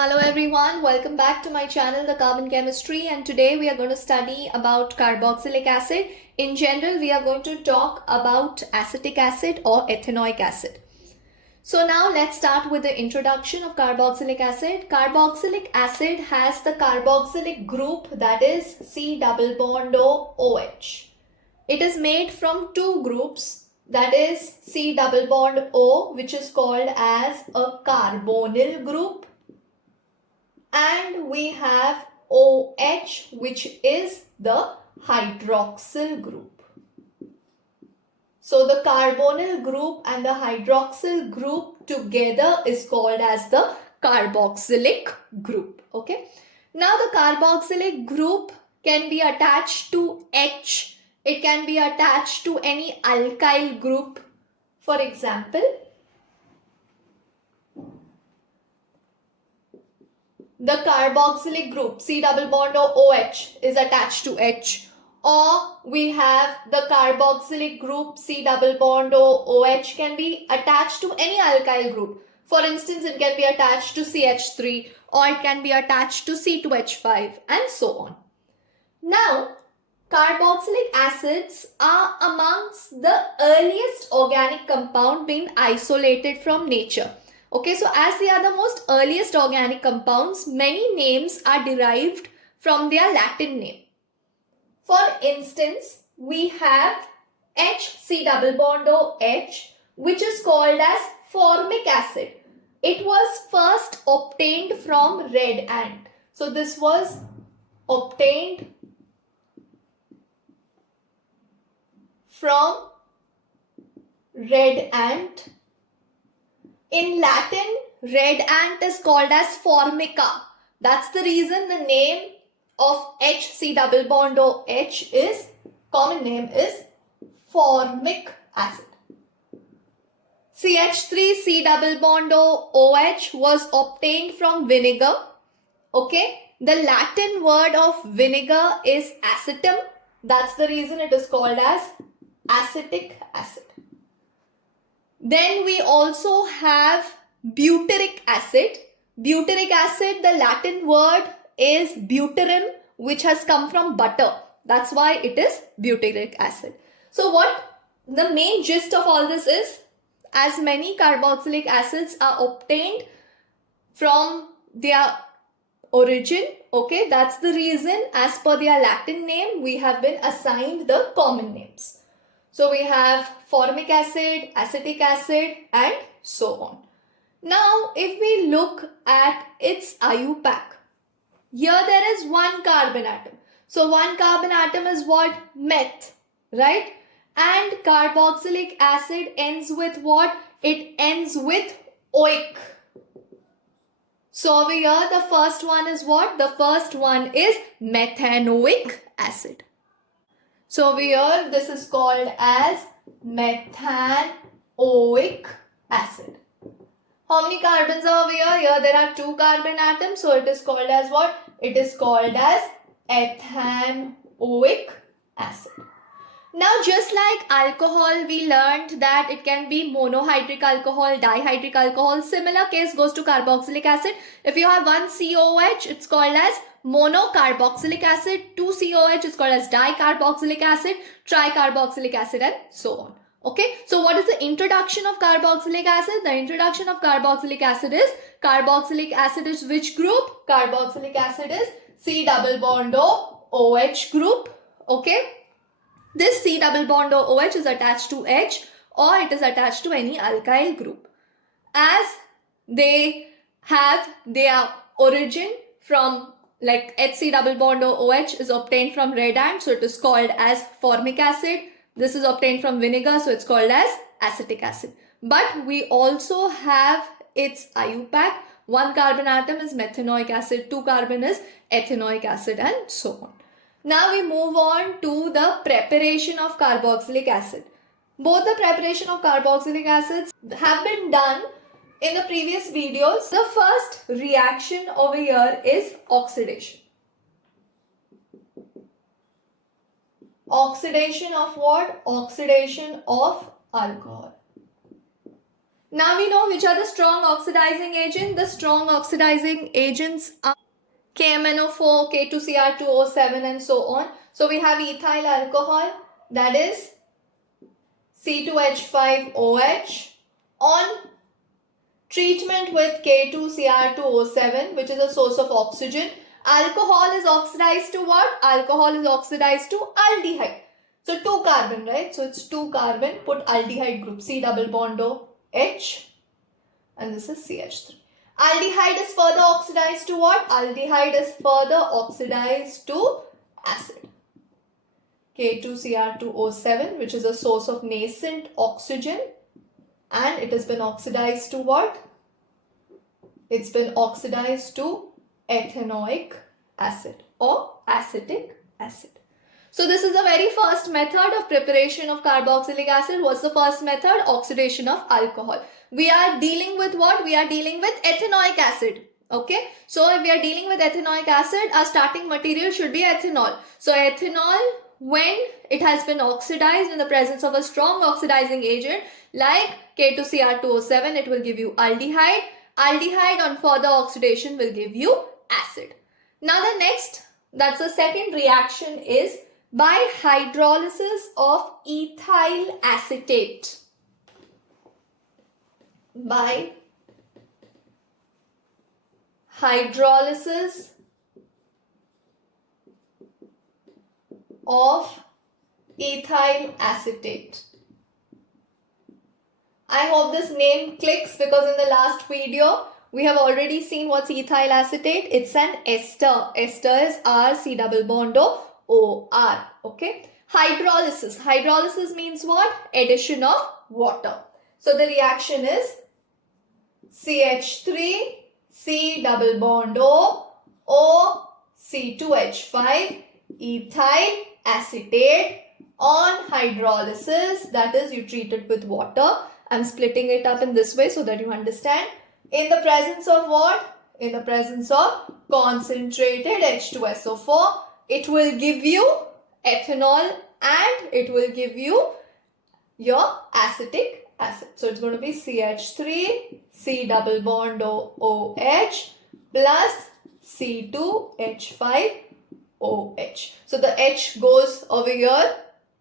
Hello everyone, welcome back to my channel The Carbon Chemistry, and today we are going to study about carboxylic acid. In general, we are going to talk about acetic acid or ethanoic acid. So now let's start with the introduction of carboxylic acid. Carboxylic acid has the carboxylic group, that is C double bond OH. It is made from two groups, that is C double bond O, which is called as a carbonyl group, and we have OH, which is the hydroxyl group. So the carbonyl group and the hydroxyl group together is called as the carboxylic group. Okay. Now the carboxylic group can be attached to H. It can be attached to any alkyl group. For example, the carboxylic group C double bond OH is attached to H, or we have the carboxylic group C double bond OH can be attached to any alkyl group. For instance, it can be attached to CH3 or it can be attached to C2H5 and so on. Now, carboxylic acids are amongst the earliest organic compound being isolated from nature. Okay, so as they are the most earliest organic compounds, many names are derived from their Latin name. For instance, we have HC double bond OH, which is called as formic acid. It was first obtained from red ant. So this was obtained from red ant. In Latin, red ant is called as formica. That's the reason the name of HC double bond OH is, common name is formic acid. CH3C double bond OH was obtained from vinegar. Okay, the Latin word of vinegar is acetum. That's the reason it is called as acetic acid. Then we also have butyric acid. Butyric acid, the Latin word is butyrum, which has come from butter. That's why it is butyric acid. So what the main gist of all this is, as many carboxylic acids are obtained from their origin, okay, that's the reason as per their Latin name we have been assigned the common names. So we have formic acid, acetic acid and so on. Now if we look at its IUPAC, here there is one carbon atom. So one carbon atom is what? Meth, right? And carboxylic acid ends with what? It ends with oic. So over here the first one is what? The first one is methanoic acid. So over here this is called as methanoic acid. How many carbons are over here? Here there are two carbon atoms. So it is called as what? It is called as ethanoic acid. Now just like alcohol, we learned that it can be monohydric alcohol, dihydric alcohol. Similar case goes to carboxylic acid. If you have one COH, it's called as monocarboxylic acid. Two COH is called as dicarboxylic acid, tricarboxylic acid and so on. Okay, so what is the introduction of carboxylic acid? The introduction of carboxylic acid is which group? Carboxylic acid is C double bond OH group. Okay, this C double bond OH is attached to H or it is attached to any alkyl group. As they have their origin from, like HC double bond OH is obtained from red ant, so it is called as formic acid. This is obtained from vinegar, so it's called as acetic acid. But we also have its IUPAC. One carbon atom is methanoic acid, two carbon is ethanoic acid and so on. Now we move on to the preparation of carboxylic acid. Both the preparation of carboxylic acids have been done in the previous videos. The first reaction over here is oxidation. Oxidation of what? Oxidation of alcohol. Now we know which are the strong oxidizing agents. The strong oxidizing agents are KMNO4, K2Cr2O7 and so on. So we have ethyl alcohol, that is C2H5OH. On treatment with K2Cr2O7, which is a source of oxygen, alcohol is oxidized to what? Alcohol is oxidized to aldehyde. So 2 carbon, right? So it's 2 carbon, put aldehyde group, C double bond O H, and this is CH3. Aldehyde is further oxidized to what? Aldehyde is further oxidized to acid. K2Cr2O7, which is a source of nascent oxygen, and it has been oxidized to what? It's been oxidized to ethanoic acid or acetic acid. So this is the very first method of preparation of carboxylic acid. What's the first method? Oxidation of alcohol. We are dealing with what? We are dealing with ethanoic acid. Okay. So if we are dealing with ethanoic acid, our starting material should be ethanol. So ethanol, when it has been oxidized in the presence of a strong oxidizing agent like K2Cr2O7, it will give you aldehyde. Aldehyde on further oxidation will give you acid. Now the next, that's the second reaction, is by hydrolysis of ethyl acetate. By hydrolysis of ethyl acetate. I hope this name clicks, because in the last video we have already seen what's ethyl acetate. It's an ester. Ester is R C double bond O R. Okay. Hydrolysis. Hydrolysis means what? Addition of water. So the reaction is CH3 C double bond O C2H5 ethyl acetate. On hydrolysis, that is, you treat it with water. I'm splitting it up in this way so that you understand. In the presence of what? In the presence of concentrated H2SO4, it will give you ethanol and it will give you your acetic acid. So it's going to be CH3 C double bond OH plus C2H5 OH. So the H goes over here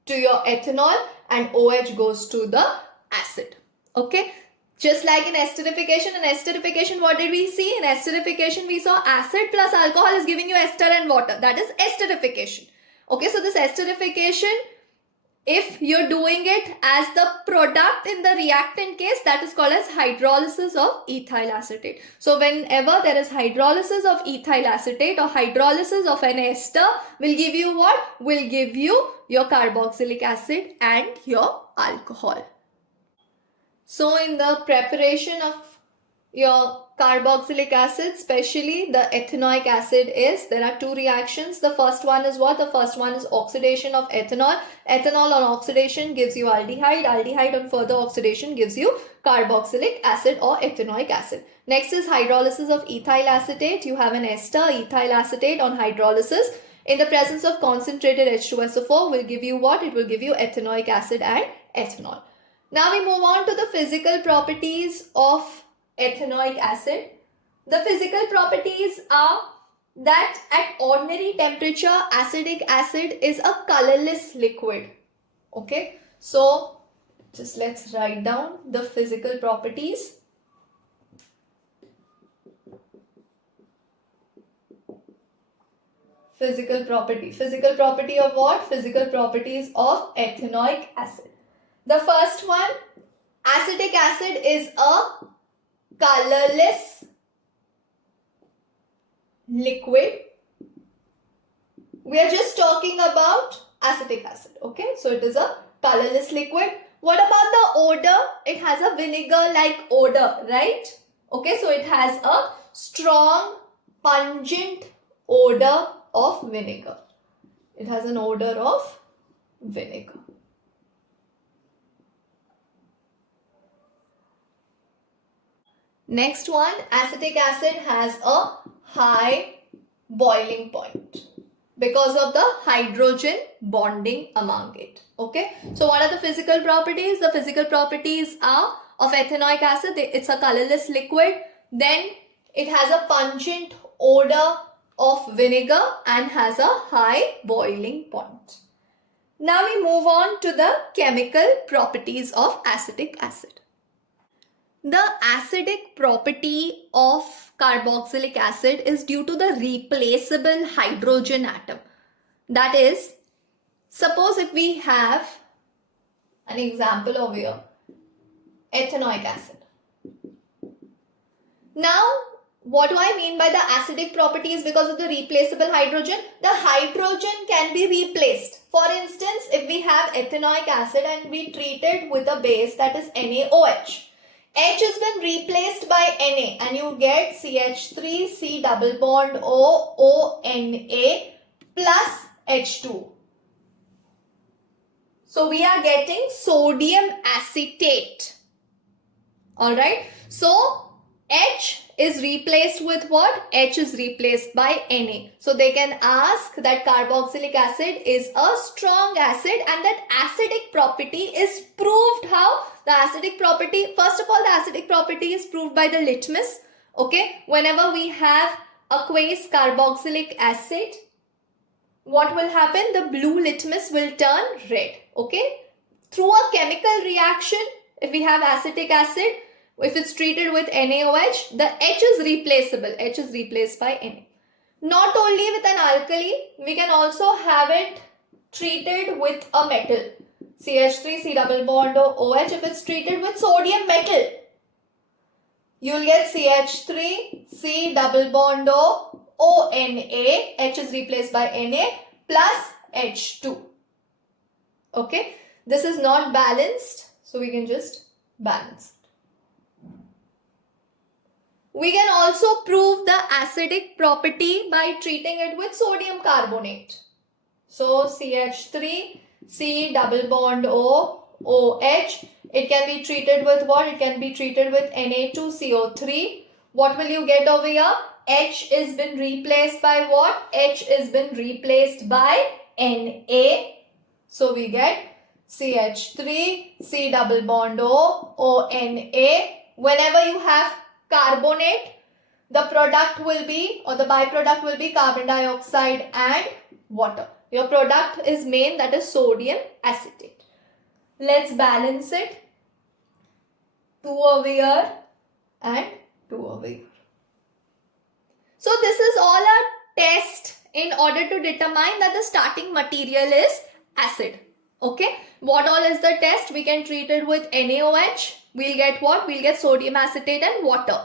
to your ethanol and OH goes to the acid. Okay. Just like in esterification, what did we see? In esterification, we saw acid plus alcohol is giving you ester and water. That is esterification. Okay, so this esterification, if you're doing it as the product in the reactant case, that is called as hydrolysis of ethyl acetate. So whenever there is hydrolysis of ethyl acetate or hydrolysis of an ester, will give you what? Will give you your carboxylic acid and your alcohol. So in the preparation of your carboxylic acid, especially the ethanoic acid, there are two reactions. The first one is what? The first one is oxidation of ethanol. Ethanol on oxidation gives you aldehyde. Aldehyde on further oxidation gives you carboxylic acid or ethanoic acid. Next is hydrolysis of ethyl acetate. You have an ester, ethyl acetate, on hydrolysis. In the presence of concentrated H2SO4 will give you what? It will give you ethanoic acid and ethanol. Now we move on to the physical properties of ethanoic acid. The physical properties are that at ordinary temperature, acetic acid is a colorless liquid. Okay, so just let's write down the physical properties. Physical property of what? Physical properties of ethanoic acid. The first one, acetic acid is a colorless liquid. We are just talking about acetic acid. Okay, so it is a colorless liquid. What about the odor? It has a vinegar-like odor, right? Okay, so it has a strong, pungent odor of vinegar. It has an odor of vinegar. Next one, acetic acid has a high boiling point because of the hydrogen bonding among it. Okay, so what are the physical properties? The physical properties are of ethanoic acid. It's a colorless liquid. Then it has a pungent odor of vinegar and has a high boiling point. Now we move on to the chemical properties of acetic acid. The acidic property of carboxylic acid is due to the replaceable hydrogen atom. That is, suppose if we have an example over here, ethanoic acid. Now, what do I mean by the acidic properties? Because of the replaceable hydrogen, the hydrogen can be replaced. For instance, if we have ethanoic acid and we treat it with a base that is NaOH, H has been replaced by Na and you get CH3, C double bond O, ONA plus H2. So we are getting sodium acetate. Alright. So H is replaced with what? H is replaced by Na. So they can ask that carboxylic acid is a strong acid and that acidic property is proved how? The acidic property, first of all, the acidic property is proved by the litmus. Okay. Whenever we have aqueous carboxylic acid, what will happen? The blue litmus will turn red. Okay. Through a chemical reaction, if we have acetic acid, if it's treated with NaOH, the H is replaceable. H is replaced by Na. Not only with an alkali, we can also have it treated with a metal. CH3, C double bond or OH. If it's treated with sodium metal, you'll get CH3, C double bond O, ONA. H is replaced by Na plus H2. Okay. This is not balanced, so we can just balance. We can also prove the acidic property by treating it with sodium carbonate. So CH3, C double bond O, OH. It can be treated with what? It can be treated with Na2CO3. What will you get over here? H is been replaced by what? H is been replaced by Na. So we get CH3, C double bond O, ONA. Whenever you have carbonate, the product will be, or the byproduct will be carbon dioxide and water. Your product is main, that is sodium acetate. Let's balance it. 2 over here and 2 over here. So this is all a test in order to determine that the starting material is acid. Okay. What all is the test? We can treat it with NaOH. We'll get what? We'll get sodium acetate and water.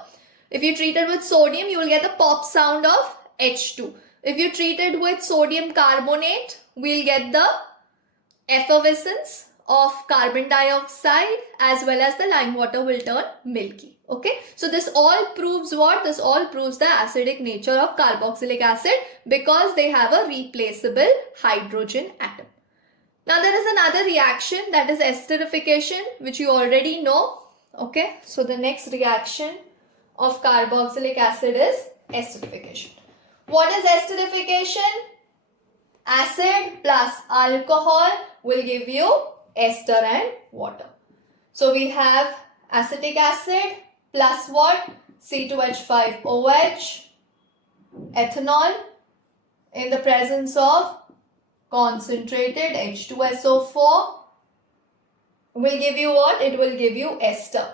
If you treat it with sodium, you will get the pop sound of H2. If you treat it with sodium carbonate, we'll get the effervescence of carbon dioxide as well as the lime water will turn milky. Okay. So this all proves what? This all proves the acidic nature of carboxylic acid because they have a replaceable hydrogen atom. Now there is another reaction, that is esterification, which you already know. Okay, so the next reaction of carboxylic acid is esterification. What is esterification? Acid plus alcohol will give you ester and water. So we have acetic acid plus what? C2H5OH, ethanol in the presence of concentrated H2SO4 will give you what? It will give you ester.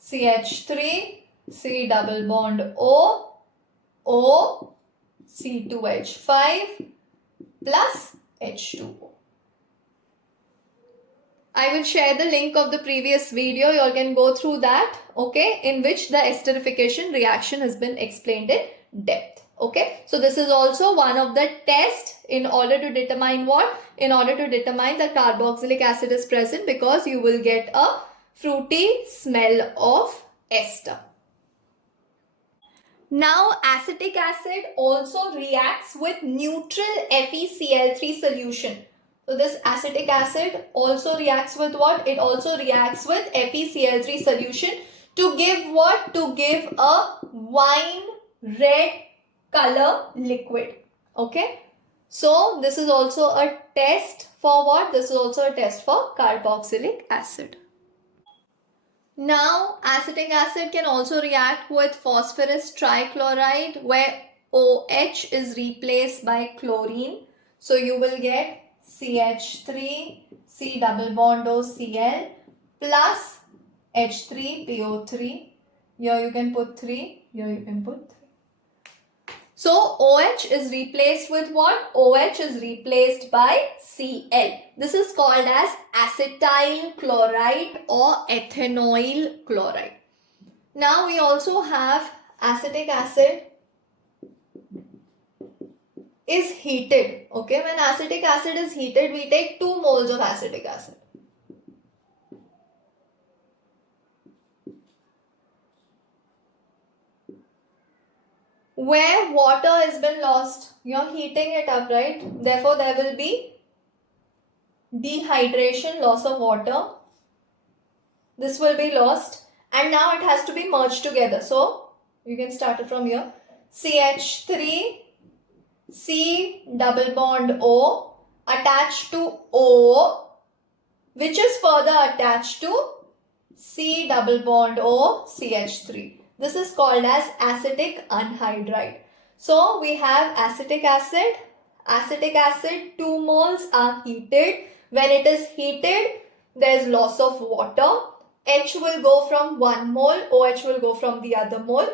CH3, C double bond O, O, C2H5 plus H2O. I will share the link of the previous video. You all can go through that, okay, in which the esterification reaction has been explained in depth. Okay, so this is also one of the tests in order to determine what? In order to determine that carboxylic acid is present, because you will get a fruity smell of ester. Now acetic acid also reacts with neutral FeCl3 solution. So this acetic acid also reacts with what? It also reacts with FeCl3 solution to give what? To give a wine red color liquid. Okay. So this is also a test for what? This is also a test for carboxylic acid. Now acetic acid can also react with phosphorus trichloride where OH is replaced by chlorine. So you will get CH3, C double bond O Cl plus H3PO3. Here you can put 3, here you can put 3. So OH is replaced with what? OH is replaced by Cl. This is called as acetyl chloride or ethanoyl chloride. Now we also have acetic acid is heated. Okay, when acetic acid is heated, we take 2 moles of acetic acid. Where water has been lost, you're heating it up, right? Therefore, there will be dehydration, loss of water. This will be lost and now it has to be merged together. So, you can start it from here. CH3, C double bond O attached to O, which is further attached to C double bond O CH3. This is called as acetic anhydride. So we have acetic acid. Acetic acid, 2 moles are heated. When it is heated, there is loss of water. H will go from 1 mole, OH will go from the other mole.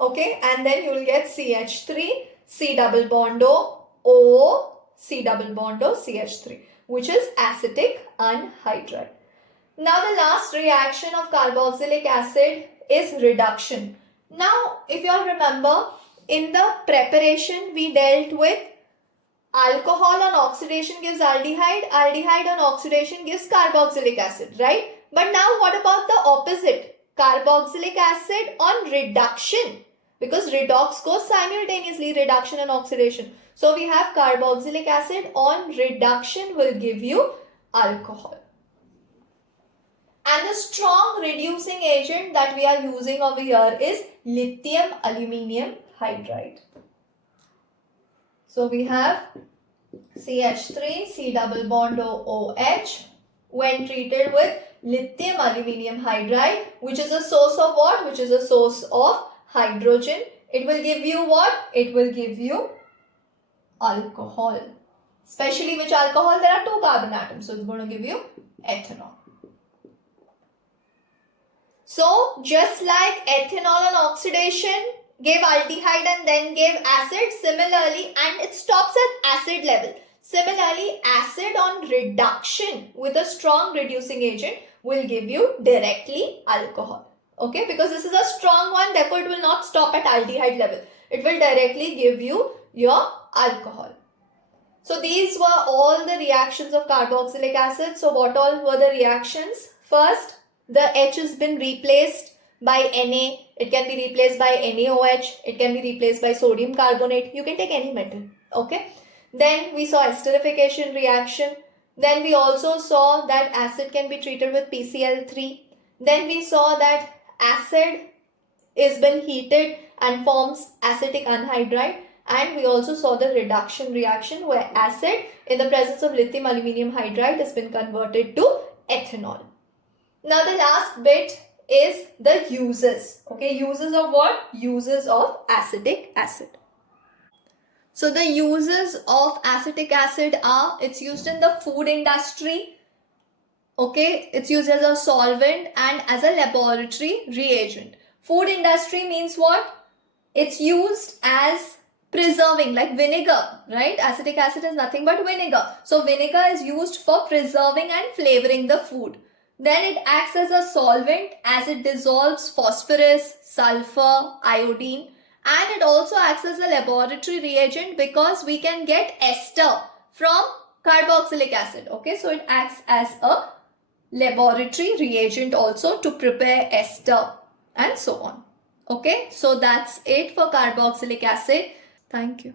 Okay, and then you will get CH3, C double bond O, C double bond O, CH3, which is acetic anhydride. Now the last reaction of carboxylic acid is reduction. Now if you all remember, in the preparation we dealt with alcohol on oxidation gives aldehyde, aldehyde on oxidation gives carboxylic acid, right? But now what about the opposite? Carboxylic acid on reduction, because redox goes simultaneously, reduction and oxidation. So we have carboxylic acid on reduction will give you alcohol. And the strong reducing agent that we are using over here is lithium aluminium hydride. So we have CH3, C double bond OH when treated with lithium aluminium hydride, which is a source of what? Which is a source of hydrogen. It will give you what? It will give you alcohol. Especially which alcohol? There are 2 carbon atoms. So it's going to give you ethanol. So just like ethanol on oxidation gave aldehyde and then gave acid, similarly, and it stops at acid level. Similarly, acid on reduction with a strong reducing agent will give you directly alcohol. Okay, because this is a strong one, therefore it will not stop at aldehyde level. It will directly give you your alcohol. So these were all the reactions of carboxylic acid. So what all were the reactions? First, the H has been replaced by Na. It can be replaced by NaOH. It can be replaced by sodium carbonate. You can take any metal. Okay. Then we saw esterification reaction. Then we also saw that acid can be treated with PCl3. Then we saw that acid is been heated and forms acetic anhydride. And we also saw the reduction reaction where acid in the presence of lithium aluminium hydride has been converted to ethanol. Now the last bit is the uses. Okay, uses of what? Uses of acetic acid. So the uses of acetic acid are, it's used in the food industry. Okay, it's used as a solvent and as a laboratory reagent. Food industry means what? It's used as preserving, like vinegar, right? Acetic acid is nothing but vinegar. So vinegar is used for preserving and flavoring the food. Then it acts as a solvent as it dissolves phosphorus, sulfur, iodine, and it also acts as a laboratory reagent because we can get ester from carboxylic acid. Okay, so it acts as a laboratory reagent also to prepare ester and so on. Okay, so that's it for carboxylic acid. Thank you.